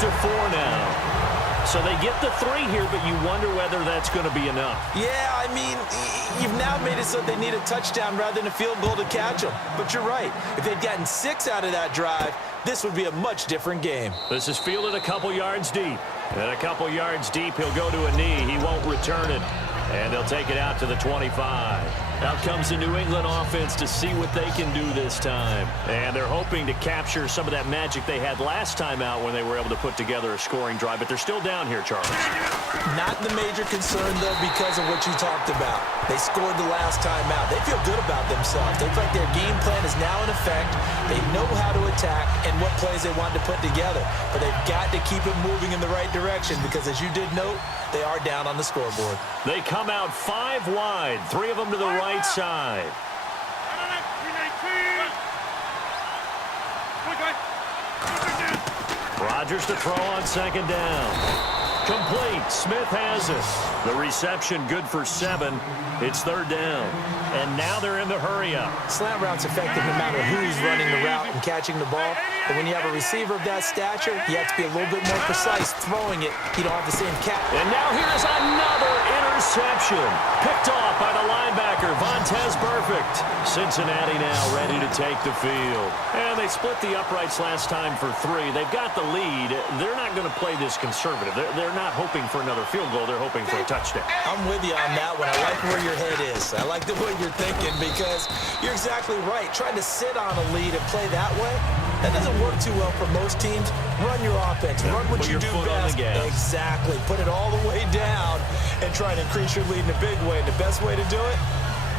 to 4 now. So they get the 3 here, but you wonder whether that's going to be enough. Yeah, I mean, you've now made it so they need a touchdown rather than a field goal to catch them. But you're right. If they'd gotten 6 out of that drive, this would be a much different game. This is fielded a couple yards deep. And a couple yards deep, he'll go to a knee. He won't return it. And they'll take it out to the 25. Out comes the New England offense to see what they can do this time. And they're hoping to capture some of that magic they had last time out when they were able to put together a scoring drive. But they're still down here, Charles. Not the major concern, though, because of what you talked about. They scored the last time out. They feel good about themselves. They feel like their game plan is now in effect. They know how to attack and what plays they want to put together. But they've got to keep it moving in the right direction because, as you did note, they are down on the scoreboard. They come out 5 wide, 3 of them to the right side. Rodgers to throw on 2nd down. Complete. Smith has it. The reception good for 7. It's 3rd down. And now they're in the hurry-up. Slant route's effective no matter who's running the route and catching the ball. But when you have a receiver of that stature, you have to be a little bit more precise throwing it. You don't have the same catch. And now here's another interception. Picked off by the linebacker, Vontaze Burfict. Cincinnati now ready to take the field. And they split the uprights last time for 3. They've got the lead. They're not going to play this conservative. They're not hoping for another field goal. They're hoping for a touchdown. I'm with you on that one. I like where your head is. I like the way you're thinking because you're exactly right. Trying to sit on a lead and play that way, that doesn't work too well for most teams. Run your offense. Run what you do best. Exactly. Put it all the way down and try to increase your lead in a big way. And the best way to do it,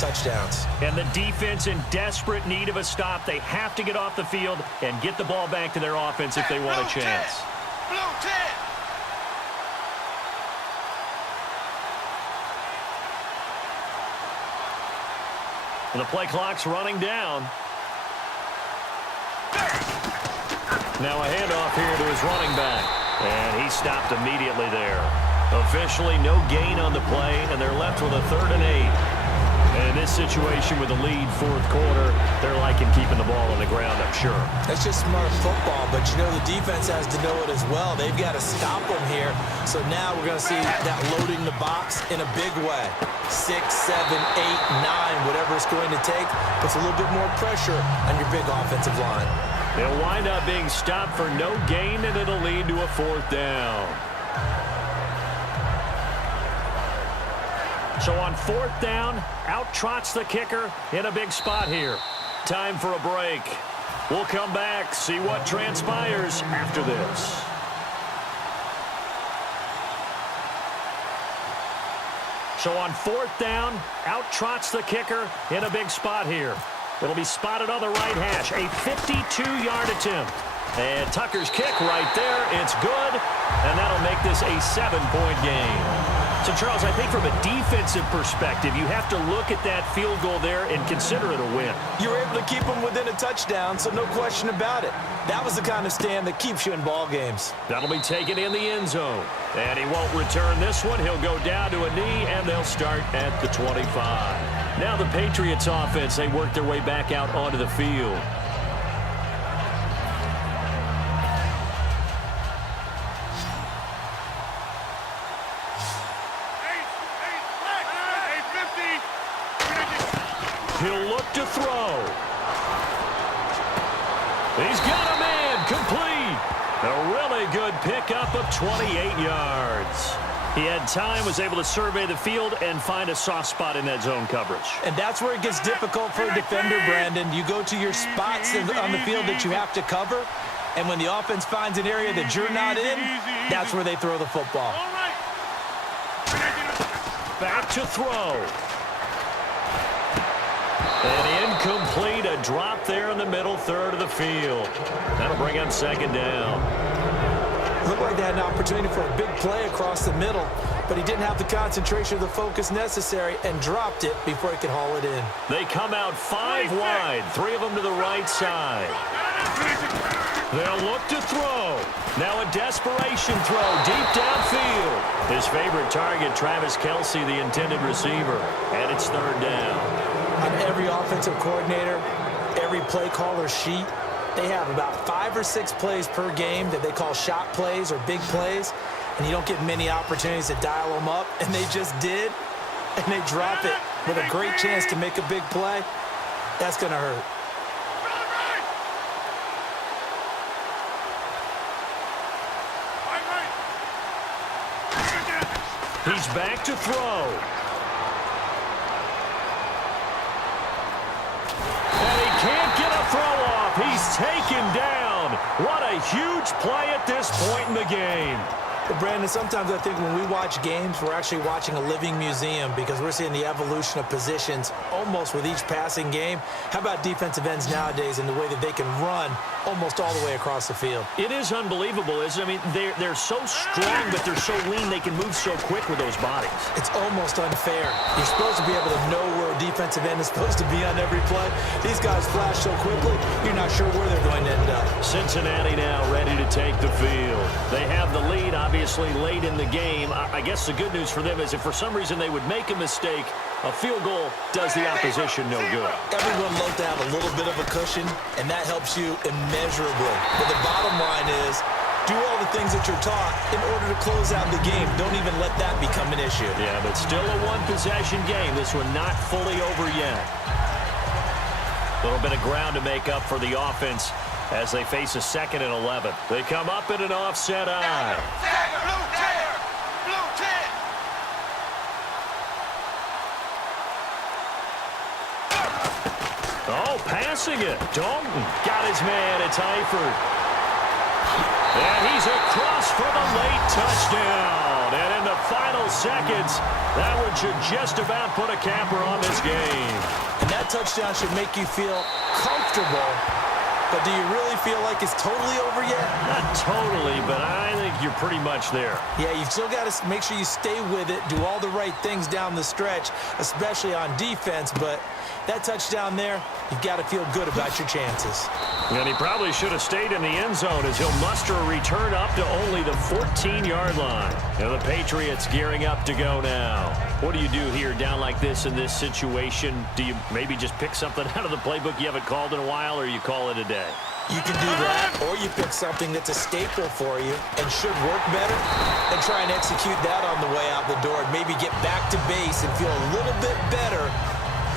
touchdowns. And the defense in desperate need of a stop. They have to get off the field and get the ball back to their offense if they want a chance. The play clock's running down. Now a handoff here to his running back. And he stopped immediately there. Officially no gain on the play, and they're left with a 3rd and 8. And in this situation with the lead 4th quarter, they're liking keeping the ball on the ground, I'm sure. That's just smart football, but you know the defense has to know it as well. They've got to stop them here. So now we're going to see that loading the box in a big way. 6, 7, 8, 9, whatever it's going to take, puts a little bit more pressure on your big offensive line. They'll wind up being stopped for no gain, and it'll lead to a 4th down. So on 4th down, out trots the kicker in a big spot here. Time for a break. We'll come back, see what transpires after this. So on 4th down, out trots the kicker in a big spot here. It'll be spotted on the right hash, a 52-yard attempt. And Tucker's kick right there, it's good, and that'll make this a 7-point game. So, Charles, I think from a defensive perspective, you have to look at that field goal there and consider it a win. You were able to keep them within a touchdown, so no question about it. That was the kind of stand that keeps you in ball games. That'll be taken in the end zone. And he won't return this one. He'll go down to a knee, and they'll start at the 25. Now the Patriots offense, they work their way back out onto the field. He'll look to throw. He's got a man complete. A really good pickup of 28 yards. He had time, was able to survey the field and find a soft spot in that zone coverage. And that's where it gets difficult for a defender, Brandon. You go to your spots on the field that you have to cover, and when the offense finds an area that you're not in, that's where they throw the football. Back to throw. And incomplete, a drop there in the middle third of the field. That'll bring up 2nd down. Looked like they had an opportunity for a big play across the middle, but he didn't have the concentration or the focus necessary and dropped it before he could haul it in. They come out 5 wide, 3 of them to the right side. They'll look to throw. Now a desperation throw deep downfield. His favorite target, Travis Kelce, the intended receiver. And it's 3rd down. On every offensive coordinator, every play caller sheet, They have about 5 or 6 plays per game that they call shot plays or big plays, and you don't get many opportunities to dial them up, and they just did, and they drop it with a great chance to make a big play. That's going to hurt. He's back to throw. And he can't get a throw off. He's taken down. What a huge play at this point in the game. Well, Brandon, sometimes I think when we watch games, we're actually watching a living museum because we're seeing the evolution of positions almost with each passing game. How about defensive ends nowadays and the way that they can run almost all the way across the field? It is unbelievable, isn't it? I mean, they're so strong, but they're so lean they can move so quick with those bodies. It's almost unfair. You're supposed to be able to know where a defensive end is supposed to be on every play. These guys flash so quickly, you're not sure where they're going to end up. Cincinnati now ready to take the field. They have the lead, obviously, late in the game. I guess the good news for them is if for some reason they would make a mistake, a field goal does the opposition no good. Everyone loves to have a little bit of a cushion, and that helps you immeasurably. But the bottom line is, do all the things that you're taught in order to close out the game. Don't even let that become an issue. Yeah, but still a one-possession game. This one not fully over yet. A little bit of ground to make up for the offense as they face a 2nd and 11. They come up in an offset eye. Oh, passing it. Dalton got his man. It's Eifert. And he's across for the late touchdown. And in the final seconds, that one should just about put a capper on this game. And that touchdown should make you feel comfortable. But do you really feel like it's totally over yet? Not totally, but I think you're pretty much there. Yeah, you've still got to make sure you stay with it, do all the right things down the stretch, especially on defense. But that touchdown there, you've got to feel good about your chances. And he probably should have stayed in the end zone as he'll muster a return up to only the 14-yard line. And the Patriots gearing up to go now. What do you do here down like this in this situation? Do you maybe just pick something out of the playbook you haven't called in a while, or you call it a day? You can do that, or you pick something that's a staple for you and should work better and try and execute that on the way out the door and maybe get back to base and feel a little bit better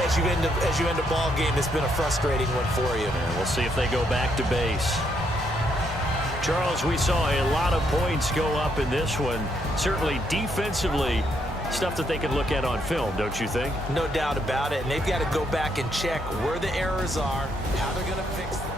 as you end a ball game that's been a frustrating one for you. And we'll see if they go back to base. Charles, we saw a lot of points go up in this one. Certainly defensively, stuff that they can look at on film, don't you think? No doubt about it. And they've got to go back and check where the errors are, how they're going to fix them.